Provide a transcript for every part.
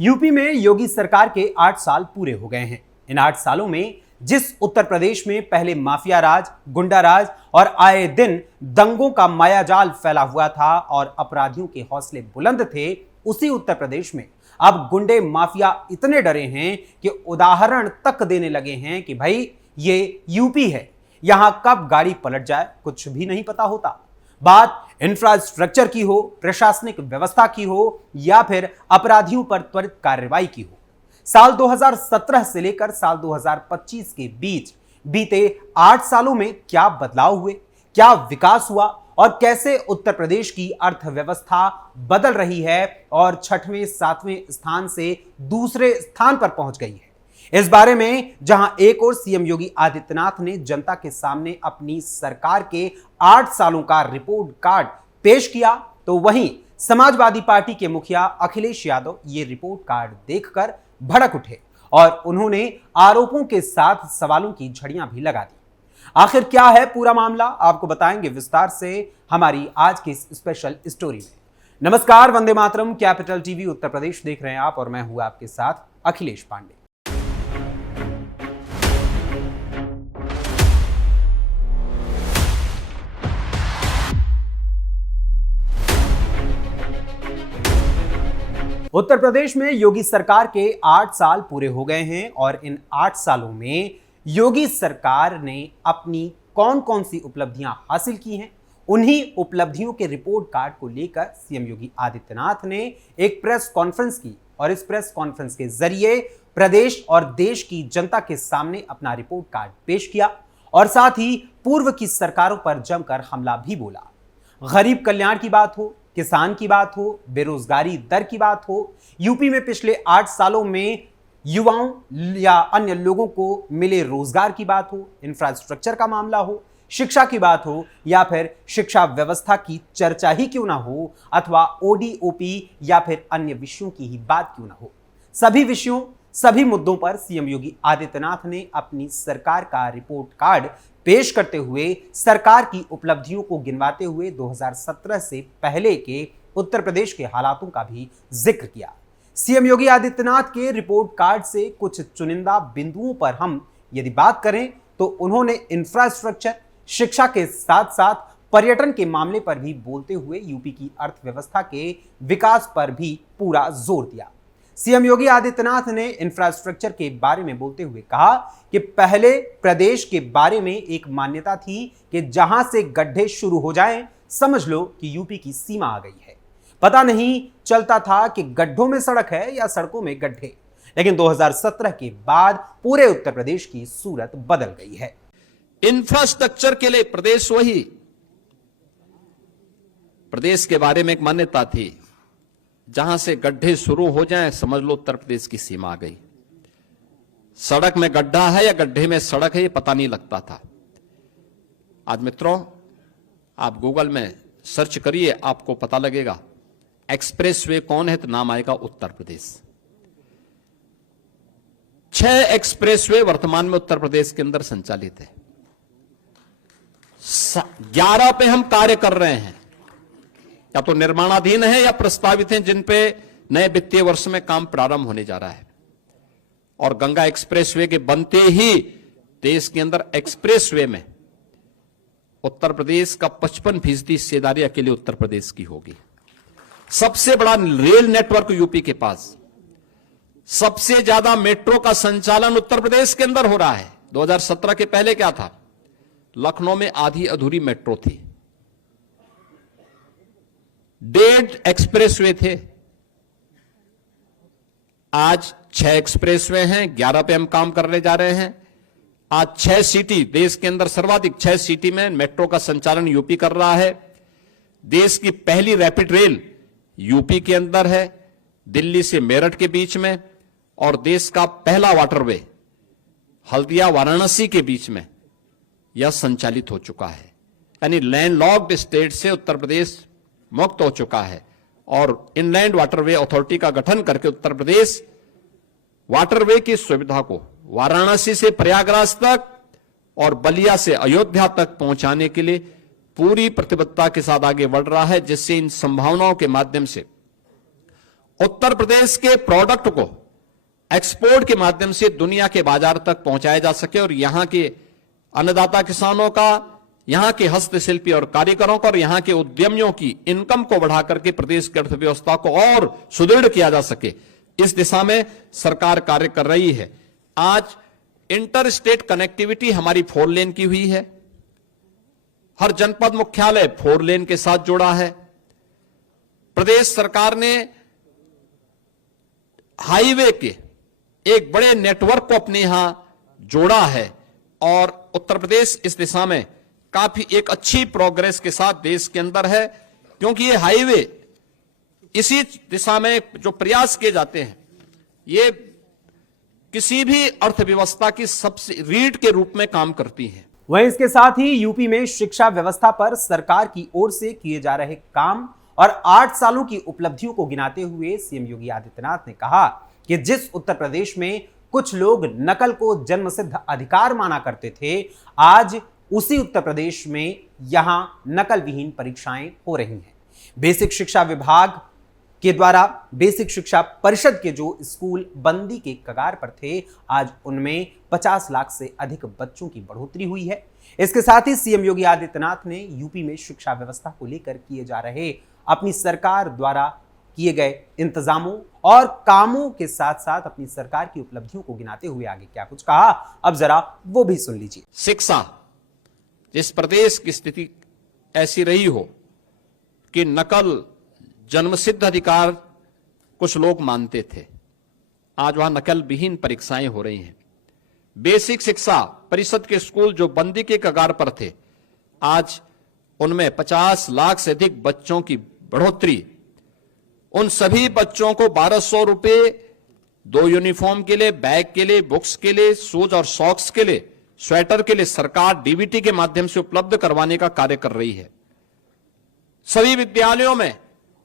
UP में योगी सरकार के 8 साल पूरे हो गए हैं। इन 8 सालों में जिस उत्तर प्रदेश में पहले माफिया राज, गुंडा राज और आए दिन दंगों का मायाजाल फैला हुआ था और अपराधियों के हौसले बुलंद थे, उसी उत्तर प्रदेश में अब गुंडे माफिया इतने डरे हैं कि उदाहरण तक देने लगे हैं कि भाई ये यूपी है, यहां कब गाड़ी पलट जाए कुछ भी नहीं पता होता। बात इंफ्रास्ट्रक्चर की हो, प्रशासनिक व्यवस्था की हो या फिर अपराधियों पर त्वरित कार्रवाई की हो। साल 2017 से लेकर साल 2025 के बीच बीते 8 सालों में क्या बदलाव हुए, क्या विकास हुआ और कैसे उत्तर प्रदेश की अर्थव्यवस्था बदल रही है और 6वें 7वें स्थान से दूसरे स्थान पर पहुंच गई है। इस बारे में जहां एक और सीएम योगी आदित्यनाथ ने जनता के सामने अपनी सरकार के 8 सालों का रिपोर्ट कार्ड पेश किया, तो वहीं समाजवादी पार्टी के मुखिया अखिलेश यादव ये रिपोर्ट कार्ड देखकर भड़क उठे और उन्होंने आरोपों के साथ सवालों की झड़ियां भी लगा दी। आखिर क्या है पूरा मामला, आपको बताएंगे विस्तार से हमारी आज की स्पेशल स्टोरी में। नमस्कार, वंदे मातरम, कैपिटल टीवी उत्तर प्रदेश देख रहे हैं आप और मैं हूं आपके साथ अखिलेश पांडे। उत्तर प्रदेश में योगी सरकार के 8 साल पूरे हो गए हैं और इन 8 सालों में योगी सरकार ने अपनी कौन कौन सी उपलब्धियां हासिल की हैं, उन्हीं उपलब्धियों के रिपोर्ट कार्ड को लेकर सीएम योगी आदित्यनाथ ने एक प्रेस कॉन्फ्रेंस की और इस प्रेस कॉन्फ्रेंस के जरिए प्रदेश और देश की जनता के सामने अपना रिपोर्ट कार्ड पेश किया और साथ ही पूर्व की सरकारों पर जमकर हमला भी बोला। गरीब कल्याण की बात हो, किसान की बात हो, बेरोजगारी दर की बात हो, यूपी में पिछले 8 सालों में युवाओं या अन्य लोगों को मिले रोजगार की बात हो, इंफ्रास्ट्रक्चर का मामला हो, शिक्षा की बात हो या फिर शिक्षा व्यवस्था की चर्चा ही क्यों ना हो अथवा ओडीओपी या फिर अन्य विषयों की ही बात क्यों ना हो, सभी विषयों सभी मुद्दों पर सीएम योगी आदित्यनाथ ने अपनी सरकार का रिपोर्ट कार्ड पेश करते हुए सरकार की उपलब्धियों को गिनवाते हुए 2017 से पहले के उत्तर प्रदेश के हालातों का भी जिक्र किया। सीएम योगी आदित्यनाथ के रिपोर्ट कार्ड से कुछ चुनिंदा बिंदुओं पर हम यदि बात करें तो उन्होंने इंफ्रास्ट्रक्चर, शिक्षा के साथ साथ पर्यटन के मामले पर भी बोलते हुए यूपी की अर्थव्यवस्था के विकास पर भी पूरा जोर दिया। सीएम योगी आदित्यनाथ ने इंफ्रास्ट्रक्चर के बारे में बोलते हुए कहा कि पहले प्रदेश के बारे में एक मान्यता थी कि जहां से गड्ढे शुरू हो जाएं, समझ लो कि यूपी की सीमा आ गई है। पता नहीं चलता था कि गड्ढों में सड़क है या सड़कों में गड्ढे, लेकिन 2017 के बाद पूरे उत्तर प्रदेश की सूरत बदल गई है। इंफ्रास्ट्रक्चर के लिए प्रदेश के बारे में एक मान्यता थी, जहां से गड्ढे शुरू हो जाएं, समझ लो उत्तर प्रदेश की सीमा आ गई। सड़क में गड्ढा है या गड्ढे में सड़क है, ये पता नहीं लगता था। आज मित्रों, आप गूगल में सर्च करिए, आपको पता लगेगा एक्सप्रेसवे कौन है, तो नाम आएगा उत्तर प्रदेश। 6 एक्सप्रेसवे वर्तमान में उत्तर प्रदेश के अंदर संचालित है। 11 पे हम कार्य कर रहे हैं, या तो निर्माणाधीन है या प्रस्तावित हैं, जिन पे नए वित्तीय वर्ष में काम प्रारंभ होने जा रहा है। और गंगा एक्सप्रेसवे के बनते ही देश के अंदर एक्सप्रेसवे में उत्तर प्रदेश का 55% हिस्सेदारी अकेले उत्तर प्रदेश की होगी। सबसे बड़ा रेल नेटवर्क यूपी के पास, सबसे ज्यादा मेट्रो का संचालन उत्तर प्रदेश के अंदर हो रहा है। 2017 के पहले क्या था, लखनऊ में आधी अधूरी मेट्रो थी, 1.5 एक्सप्रेसवे थे, आज 6 एक्सप्रेसवे हैं, 11 पे हम काम करने जा रहे हैं। आज 6 सिटी, देश के अंदर सर्वाधिक 6 सिटी में मेट्रो का संचालन यूपी कर रहा है। देश की पहली रैपिड रेल यूपी के अंदर है, दिल्ली से मेरठ के बीच में, और देश का पहला वाटरवे हल्दिया वाराणसी के बीच में यह संचालित हो चुका है। यानी लैंडलॉक्ड स्टेट से उत्तर प्रदेश मुक्त हो चुका है और इनलैंड वाटरवे अथॉरिटी का गठन करके उत्तर प्रदेश वाटरवे की सुविधा को वाराणसी से प्रयागराज तक और बलिया से अयोध्या तक पहुंचाने के लिए पूरी प्रतिबद्धता के साथ आगे बढ़ रहा है, जिससे इन संभावनाओं के माध्यम से उत्तर प्रदेश के प्रोडक्ट को एक्सपोर्ट के माध्यम से दुनिया के बाजार तक पहुंचाया जा सके और यहां के अन्नदाता किसानों का, यहां के हस्तशिल्पी और कारीगरों का और यहां के उद्यमियों की इनकम को बढ़ा करके प्रदेश की अर्थव्यवस्था को और सुदृढ़ किया जा सके, इस दिशा में सरकार कार्य कर रही है। आज इंटर स्टेट कनेक्टिविटी हमारी 4 लेन की हुई है। हर जनपद मुख्यालय 4 लेन के साथ जुड़ा है। प्रदेश सरकार ने हाईवे के एक बड़े नेटवर्क को अपने यहां जोड़ा है और उत्तर प्रदेश इस दिशा में काफी एक अच्छी प्रोग्रेस के साथ देश के अंदर है, क्योंकि ये हाईवे इसी दिशा में जो प्रयास किए जाते हैं, ये किसी भी अर्थव्यवस्था की सबसे रीढ़ के रूप में काम करती हैं। वहीं इसके साथ ही यूपी में शिक्षा व्यवस्था पर सरकार की ओर से किए जा रहे काम और 8 सालों की उपलब्धियों को गिनाते हुए सीएम योगी आदित्यनाथ ने कहा कि जिस उत्तर प्रदेश में कुछ लोग नकल को जन्मसिद्ध अधिकार माना करते थे, आज उसी उत्तर प्रदेश में यहां नकल विहीन परीक्षाएं हो रही हैं। बेसिक शिक्षा विभाग के द्वारा बेसिक शिक्षा परिषद के जो स्कूल बंदी के कगार पर थे, आज उनमें 50 लाख से अधिक बच्चों की बढ़ोतरी हुई है। इसके साथ ही सीएम योगी आदित्यनाथ ने यूपी में शिक्षा व्यवस्था को लेकर किए जा रहे अपनी सरकार द्वारा किए गए इंतजामों और कामों के साथ साथ अपनी सरकार की उपलब्धियों को गिनाते हुए आगे क्या कुछ कहा, अब जरा वो भी सुन लीजिए। शिक्षा, जिस प्रदेश की स्थिति ऐसी रही हो कि नकल जन्मसिद्ध अधिकार कुछ लोग मानते थे, आज वहां नकल विहीन परीक्षाएं हो रही हैं। बेसिक शिक्षा परिषद के स्कूल जो बंदी के कगार पर थे, आज उनमें 50 लाख से अधिक बच्चों की बढ़ोतरी। उन सभी बच्चों को 1200 रुपए 2 यूनिफॉर्म के लिए, बैग के लिए, बुक्स के लिए, शूज और सॉक्स के लिए, स्वेटर के लिए सरकार डीबीटी के माध्यम से उपलब्ध करवाने का कार्य कर रही है। सभी विद्यालयों में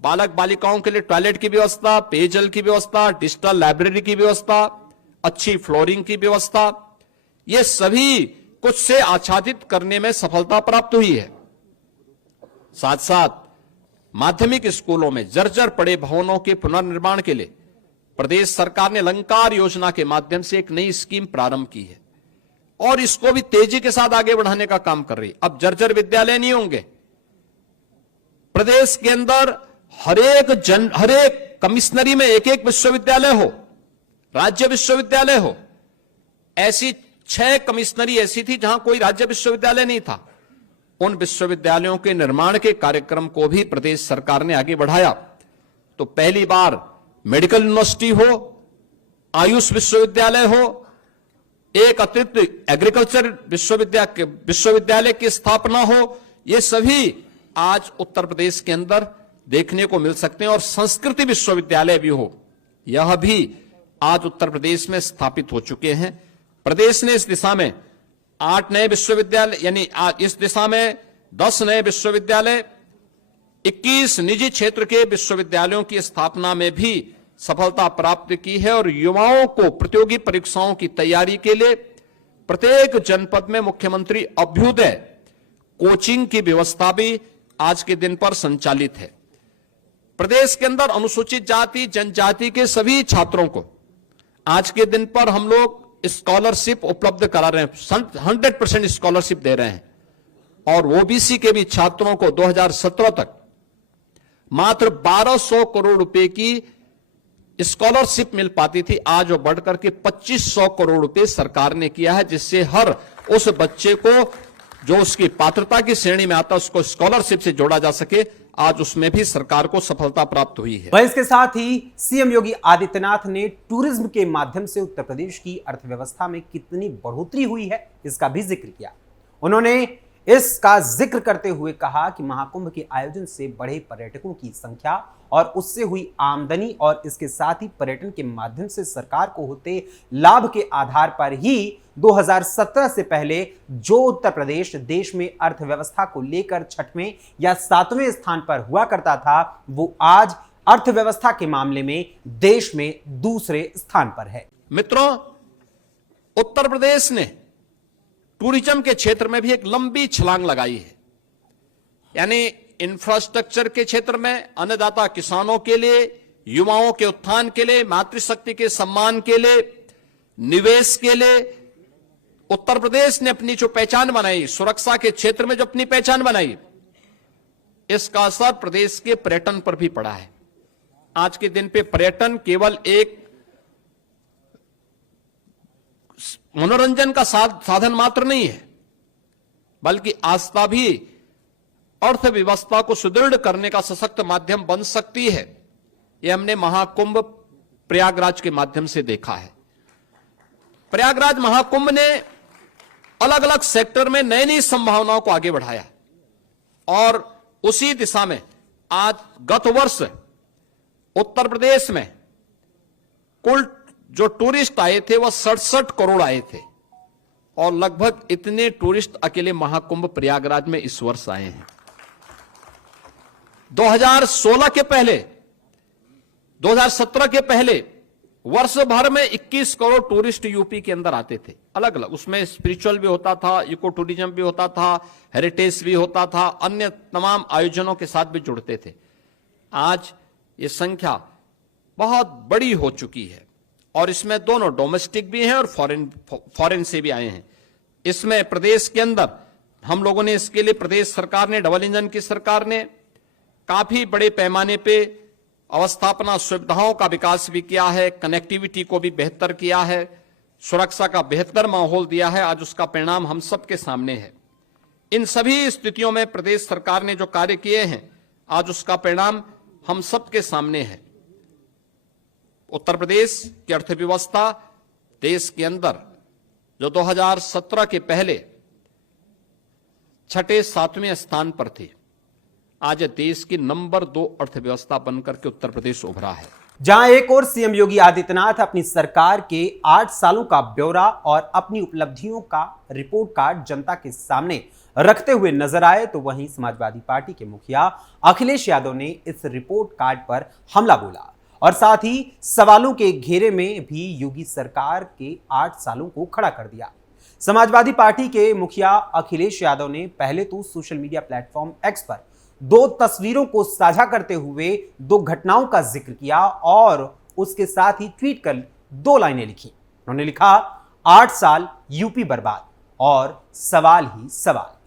बालक बालिकाओं के लिए टॉयलेट की व्यवस्था, पेयजल की व्यवस्था, डिजिटल लाइब्रेरी की व्यवस्था, अच्छी फ्लोरिंग की व्यवस्था, ये सभी कुछ से आच्छादित करने में सफलता प्राप्त हुई है। साथ साथ माध्यमिक स्कूलों में जर्जर पड़े भवनों के पुनर्निर्माण के लिए प्रदेश सरकार ने अलंकार योजना के माध्यम से एक नई स्कीम प्रारंभ की है और इसको भी तेजी के साथ आगे बढ़ाने का काम कर रही है। अब जर्जर विद्यालय नहीं होंगे। प्रदेश के अंदर हर एक कमिश्नरी में एक विश्वविद्यालय हो, राज्य विश्वविद्यालय हो। ऐसी 6 कमिश्नरी ऐसी थी जहां कोई राज्य विश्वविद्यालय नहीं था। उन विश्वविद्यालयों के निर्माण के कार्यक्रम को भी प्रदेश सरकार ने आगे बढ़ाया। तो पहली बार मेडिकल यूनिवर्सिटी हो, आयुष विश्वविद्यालय हो, एक अतिरिक्त एग्रीकल्चर विश्वविद्यालय की स्थापना हो, ये सभी आज उत्तर प्रदेश के अंदर देखने को मिल सकते हैं। और संस्कृति विश्वविद्यालय भी हो, यह भी आज उत्तर प्रदेश में स्थापित हो चुके हैं। प्रदेश ने इस दिशा में 8 नए विश्वविद्यालय, यानी इस दिशा में 10 नए विश्वविद्यालय, 21 निजी क्षेत्र के विश्वविद्यालयों की स्थापना में भी सफलता प्राप्त की है। और युवाओं को प्रतियोगी परीक्षाओं की तैयारी के लिए प्रत्येक जनपद में मुख्यमंत्री अभ्युदय कोचिंग की व्यवस्था भी आज के दिन पर संचालित है। प्रदेश के अंदर अनुसूचित जाति जनजाति के सभी छात्रों को आज के दिन पर हम लोग स्कॉलरशिप उपलब्ध करा रहे हैं, 100% स्कॉलरशिप दे रहे हैं। और ओबीसी के भी छात्रों को 2017 तक मात्र 1200 करोड़ रुपए की स्कॉलरशिप मिल पाती थी, आज वो बढ़कर के 2500 करोड़ रुपए सरकार ने किया है, जिससे हर उस बच्चे को जो उसकी पात्रता की श्रेणी में आता है उसको स्कॉलरशिप से जोड़ा जा सके। आज उसमें भी सरकार को सफलता प्राप्त हुई है। वहीं इसके साथ ही सीएम योगी आदित्यनाथ ने टूरिज्म के माध्यम से उत्तर प्रदेश की अर्थव्यवस्था में कितनी बढ़ोतरी हुई है, इसका भी जिक्र किया। उन्होंने इसका जिक्र करते हुए कहा कि महाकुंभ के आयोजन से बढ़े पर्यटकों की संख्या और उससे हुई आमदनी और इसके साथ ही पर्यटन के माध्यम से सरकार को होते लाभ के आधार पर ही 2017 से पहले जो उत्तर प्रदेश देश में अर्थव्यवस्था को लेकर 6वें या 7वें स्थान पर हुआ करता था, वो आज अर्थव्यवस्था के मामले में देश में दूसरे स्थान पर है। मित्रों, उत्तर प्रदेश ने टूरिज्म के क्षेत्र में भी एक लंबी छलांग लगाई है। यानी इंफ्रास्ट्रक्चर के क्षेत्र में अन्नदाता किसानों के लिए युवाओं के उत्थान के लिए, मातृशक्ति के सम्मान के लिए, निवेश के लिए उत्तर प्रदेश ने अपनी जो पहचान बनाई, सुरक्षा के क्षेत्र में जो अपनी पहचान बनाई, इसका असर प्रदेश के पर्यटन पर भी पड़ा है। आज के दिन पे पर्यटन केवल एक मनोरंजन का साधन मात्र नहीं है, बल्कि आस्था भी अर्थव्यवस्था को सुदृढ़ करने का सशक्त माध्यम बन सकती है। यह हमने महाकुंभ प्रयागराज के माध्यम से देखा है। प्रयागराज महाकुंभ ने अलग अलग सेक्टर में नई नई संभावनाओं को आगे बढ़ाया और उसी दिशा में आज गत वर्ष उत्तर प्रदेश में कुल जो टूरिस्ट आए थे वह 67 करोड़ आए थे और लगभग इतने टूरिस्ट अकेले महाकुंभ प्रयागराज में इस वर्ष आए हैं। 2016 के पहले, 2017 के पहले वर्ष भर में 21 करोड़ टूरिस्ट यूपी के अंदर आते थे, अलग अलग। उसमें स्पिरिचुअल भी होता था, इको टूरिज्म भी होता था, हेरिटेज भी होता था, अन्य तमाम आयोजनों के साथ भी जुड़ते थे। आज ये संख्या बहुत बड़ी हो चुकी है और इसमें दोनों डोमेस्टिक भी हैं और फॉरेन से भी आए हैं। इसमें प्रदेश के अंदर हम लोगों ने इसके लिए, प्रदेश सरकार ने, डबल इंजन की सरकार ने काफी बड़े पैमाने पे अवस्थापना सुविधाओं का विकास भी किया है, कनेक्टिविटी को भी बेहतर किया है, सुरक्षा का बेहतर माहौल दिया है। आज उसका परिणाम हम सबके सामने है। इन सभी स्थितियों में प्रदेश सरकार ने जो कार्य किए हैं, आज उसका परिणाम हम सबके सामने है। उत्तर प्रदेश की अर्थव्यवस्था देश के अंदर जो 2017 के पहले 6-7वें स्थान पर थी, आज देश की नंबर 2 अर्थव्यवस्था बनकर के उत्तर प्रदेश उभरा है। जहां एक और सीएम योगी आदित्यनाथ अपनी सरकार के 8 सालों का ब्यौरा और अपनी उपलब्धियों का रिपोर्ट कार्ड जनता के सामने रखते हुए नजर आए, तो वहीं समाजवादी पार्टी के मुखिया अखिलेश यादव ने इस रिपोर्ट कार्ड पर हमला बोला और साथ ही सवालों के घेरे में भी योगी सरकार के 8 सालों को खड़ा कर दिया। समाजवादी पार्टी के मुखिया अखिलेश यादव ने पहले तो सोशल मीडिया प्लेटफॉर्म एक्स पर 2 तस्वीरों को साझा करते हुए 2 घटनाओं का जिक्र किया और उसके साथ ही ट्वीट कर 2 लाइनें लिखी। उन्होंने लिखा, 8 साल यूपी बर्बाद और सवाल ही सवाल।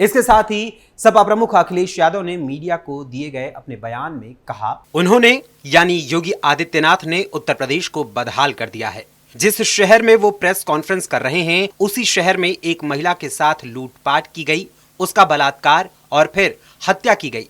इसके साथ ही सपा प्रमुख अखिलेश यादव ने मीडिया को दिए गए अपने बयान में कहा, उन्होंने यानी योगी आदित्यनाथ ने उत्तर प्रदेश को बदहाल कर दिया है। जिस शहर में वो प्रेस कॉन्फ्रेंस कर रहे हैं, उसी शहर में एक महिला के साथ लूटपाट की गई, उसका बलात्कार और फिर हत्या की गई।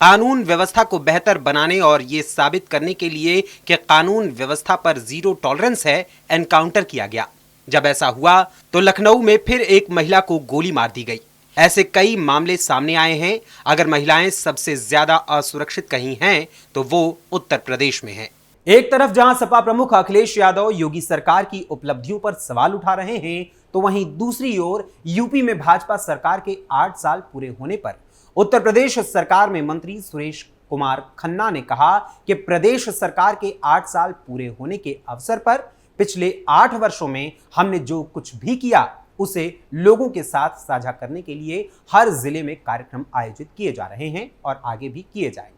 कानून व्यवस्था को बेहतर बनाने और ये साबित करने के लिए कि कानून व्यवस्था पर 0 टॉलरेंस है, एनकाउंटर किया गया। जब ऐसा हुआ तो लखनऊ में फिर एक महिला को गोली मार दी गई। ऐसे कई मामले सामने आए हैं। अगर महिलाएं सबसे ज्यादा असुरक्षित कहीं हैं तो वो उत्तर प्रदेश में हैं। एक तरफ जहां सपा प्रमुख अखिलेश यादव योगी सरकार की उपलब्धियों पर सवाल उठा रहे हैं, तो वहीं दूसरी ओर यूपी में भाजपा सरकार के 8 साल पूरे होने पर उत्तर प्रदेश सरकार में मंत्री सुरेश कुमार खन्ना ने कहा कि प्रदेश सरकार के 8 साल पूरे होने के अवसर पर पिछले 8 वर्षों में हमने जो कुछ भी किया उसे लोगों के साथ साझा करने के लिए हर जिले में कार्यक्रम आयोजित किए जा रहे हैं और आगे भी किए जाएंगे।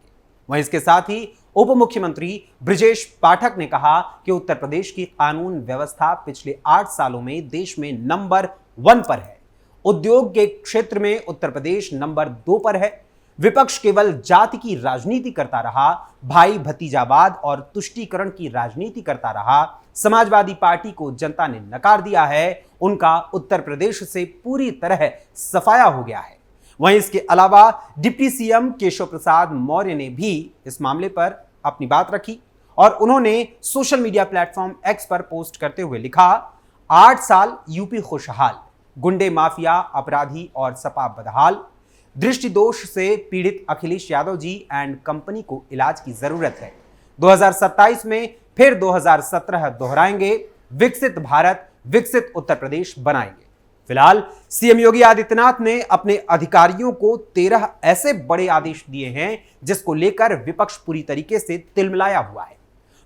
वहीं इसके साथ ही उप मुख्यमंत्री बृजेश पाठक ने कहा कि उत्तर प्रदेश की कानून व्यवस्था पिछले 8 सालों में देश में नंबर 1 पर है। उद्योग के क्षेत्र में उत्तर प्रदेश नंबर 2 पर है। विपक्ष केवल जाति की राजनीति करता रहा, भाई भतीजावाद और तुष्टीकरण की राजनीति करता रहा। समाजवादी पार्टी को जनता ने नकार दिया है। उनका उत्तर प्रदेश से पूरी तरह सफाया हो गया है। वहीं इसके अलावा डिप्टी सीएम केशव प्रसाद मौर्य ने भी इस मामले पर अपनी बात रखी और उन्होंने सोशल मीडिया प्लेटफॉर्म एक्स पर पोस्ट करते हुए लिखा, 8 साल यूपी खुशहाल, गुंडे माफिया अपराधी और सपा बदहाल। दृष्टि दोष से पीड़ित अखिलेश यादव जी एंड कंपनी को इलाज की जरूरत है। 2027 में फिर 2017 दोहराएंगे। विकसित भारत, विकसित उत्तर प्रदेश बनाएंगे। फिलहाल सीएम योगी आदित्यनाथ ने अपने अधिकारियों को 13 ऐसे बड़े आदेश दिए हैं जिसको लेकर विपक्ष पूरी तरीके से तिलमिलाया हुआ है।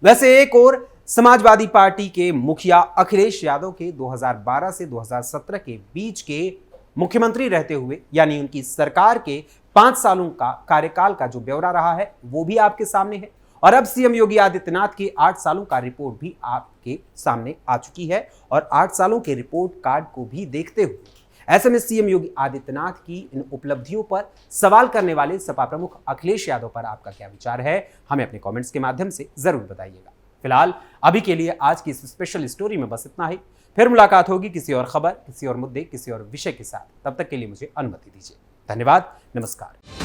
वैसे एक और समाजवादी पार्टी के मुखिया अखिलेश यादव के 2012 से 2017 के बीच के मुख्यमंत्री रहते हुए यानी उनकी सरकार के 5 सालों का कार्यकाल का जो ब्यौरा रहा है वो भी आपके सामने है और अब सीएम योगी आदित्यनाथ के 8 सालों का रिपोर्ट भी आपके सामने आ चुकी है और 8 सालों के रिपोर्ट कार्ड को भी देखते हुए ऐसे में सीएम योगी आदित्यनाथ की इन उपलब्धियों पर सवाल करने वाले सपा प्रमुख अखिलेश यादव पर आपका क्या विचार है, हमें अपने कमेंट्स के माध्यम से जरूर बताइएगा। फिलहाल अभी के लिए आज की इस स्पेशल स्टोरी में बस इतना ही। फिर मुलाकात होगी किसी और खबर, किसी और मुद्दे, किसी और विषय के साथ। तब तक के लिए मुझे अनुमति दीजिए। धन्यवाद। नमस्कार।